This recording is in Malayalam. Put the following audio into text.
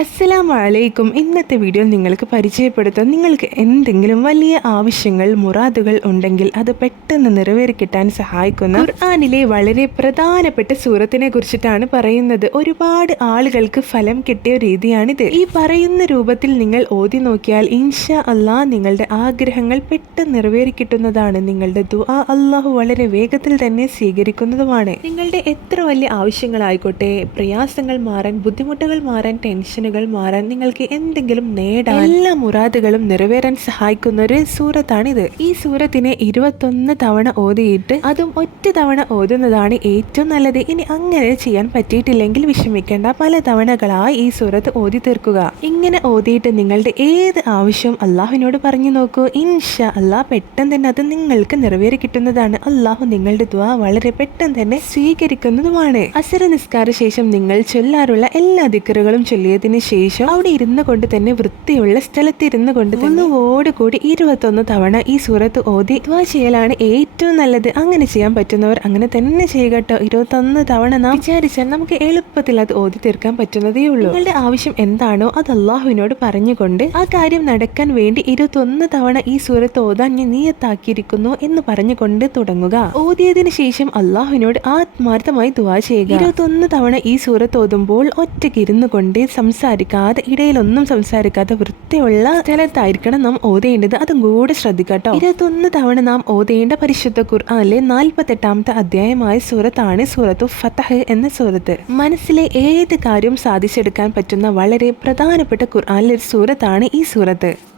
അസ്സലാമു അലൈക്കും ഇന്നത്തെ വീഡിയോ നിങ്ങൾക്ക് പരിചയപ്പെടുത്താം. നിങ്ങൾക്ക് എന്തെങ്കിലും വലിയ ആവശ്യങ്ങൾ മുറാദുകൾ ഉണ്ടെങ്കിൽ അത് പെട്ടെന്ന് നിറവേറി കിട്ടാൻ സഹായിക്കുന്ന ഖുർആാനിലെ വളരെ പ്രധാനപ്പെട്ട സൂറത്തിനെ കുറിച്ചിട്ടാണ് പറയുന്നത്. ഒരുപാട് ആളുകൾക്ക് ഫലം കിട്ടിയ രീതിയാണിത്. ഈ പറയുന്ന രൂപത്തിൽ നിങ്ങൾ ഓതി നോക്കിയാൽ ഇൻഷാ അള്ളാഹ് നിങ്ങളുടെ ആഗ്രഹങ്ങൾ പെട്ടെന്ന് നിറവേറി കിട്ടുന്നതാണ് നിങ്ങളുടെ ദുആ അള്ളാഹു വളരെ വേഗത്തിൽ തന്നെ സ്വീകരിക്കുന്നതുമാണ്. നിങ്ങളുടെ എത്ര വലിയ ആവശ്യങ്ങളായിക്കോട്ടെ പ്രയാസങ്ങൾ മാറാൻ ബുദ്ധിമുട്ടുകൾ മാറാൻ ടെൻഷനുകൾ മാറാൻ നിങ്ങൾക്ക് എന്തെങ്കിലും നേടാൻ എല്ലാ മുറാദുകളും നിറവേറാൻ സഹായിക്കുന്ന ഒരു സൂറത്താണിത്. ഈ സൂറത്തിനെ ഇരുപത്തൊന്ന് തവണ ഓതിയിട്ട് അതും ഒറ്റ തവണ ഓതുന്നതാണ് ഏറ്റവും നല്ലത്. ഇനി അങ്ങനെ ചെയ്യാൻ പറ്റിയിട്ടില്ലെങ്കിൽ വിഷമിക്കേണ്ട. പല തവണകളായി ഈ സൂറത്ത് ഓതി തീർക്കുക. ഇങ്ങനെ ഓതിയിട്ട് നിങ്ങളുടെ ഏത് ആവശ്യവും അള്ളാഹുവിനോട് പറഞ്ഞു നോക്കൂ. ഇൻഷ അള്ളാഹ് പെട്ടെന്ന് തന്നെ അത് നിങ്ങൾക്ക് നിറവേറി കിട്ടുന്നതാണ്. അള്ളാഹു നിങ്ങളുടെ ദ്വാ വളരെ പെട്ടെന്ന് തന്നെ സ്വീകരിക്കുന്നതുമാണ്. അസര നിസ്കാര ശേഷം നിങ്ങൾ ചൊല്ലാറുള്ള എല്ലാ ദിക്കറുകളും ചൊല്ലിയതിന് ശേഷം അവിടെ ഇരുന്ന് കൊണ്ട് തന്നെ വൃത്തിയുള്ള സ്ഥലത്ത് ഇരുന്ന് കൊണ്ട് തന്നെ ഓടുകൂടി ഇരുപത്തി ഇരുപത്തൊന്ന് തവണ ഈ സൂറത്ത് ഓതി ദ്വാ ചെയ്യലാണ് ഏറ്റവും നല്ലത്. അങ്ങനെ ചെയ്യാൻ പറ്റുന്നവർ അങ്ങനെ തന്നെ ചെയ്യുക കേട്ടോ ഇരുപത്തൊന്ന് തവണ നാം വിചാരിച്ചാൽ നമുക്ക് എളുപ്പത്തിൽ അത് ഓതി തീർക്കാൻ പറ്റുന്നതേ ഉള്ളൂ. നിങ്ങളുടെ ആവശ്യം എന്താണോ അത് അള്ളാഹുവിനോട് പറഞ്ഞുകൊണ്ട് ആ കാര്യം നടക്കാൻ വേണ്ടി ഇരുപത്തൊന്ന് തവണ ഈ സൂറത്ത് ഓതാൻ ഞാൻ നീയത്താക്കിയിരിക്കുന്നു എന്ന് പറഞ്ഞുകൊണ്ട് തുടങ്ങുക. ഓതിയതിന് ശേഷം അള്ളാഹുവിനോട് ആത്മാർത്ഥമായി ദുവാ ചെയ്യുക. ഇരുപത്തൊന്ന് തവണ ഈ സൂറത്ത് ഓതുമ്പോൾ ഒറ്റയ്ക്ക് ഇരുന്നു കൊണ്ട് സംസാരിക്കാതെ ഇടയിലൊന്നും സംസാരിക്കാതെ വൃത്തിയുള്ള സ്ഥലത്തായിരിക്കണം നാം ഓതേണ്ടത്. അതും കൂടെ ശ്രദ്ധിക്കട്ടോ ഇരുപത്തൊന്ന് തവണ നാം ഓതേണ്ട പരിശുദ്ധ ഖുർആാനിലെ നാൽപ്പത്തെട്ടാമത്തെ അധ്യായമായ സൂറത്താണ് സൂറത്തു ഫത്തഹ് എന്ന സൂറത്ത്. മനസ്സിലെ ഏത് കാര്യവും സാധിച്ചെടുക്കാൻ പറ്റുന്ന വളരെ പ്രധാനപ്പെട്ട ഖുർആാനിലെ ഒരു സൂറത്താണ് ഈ സൂറത്ത്.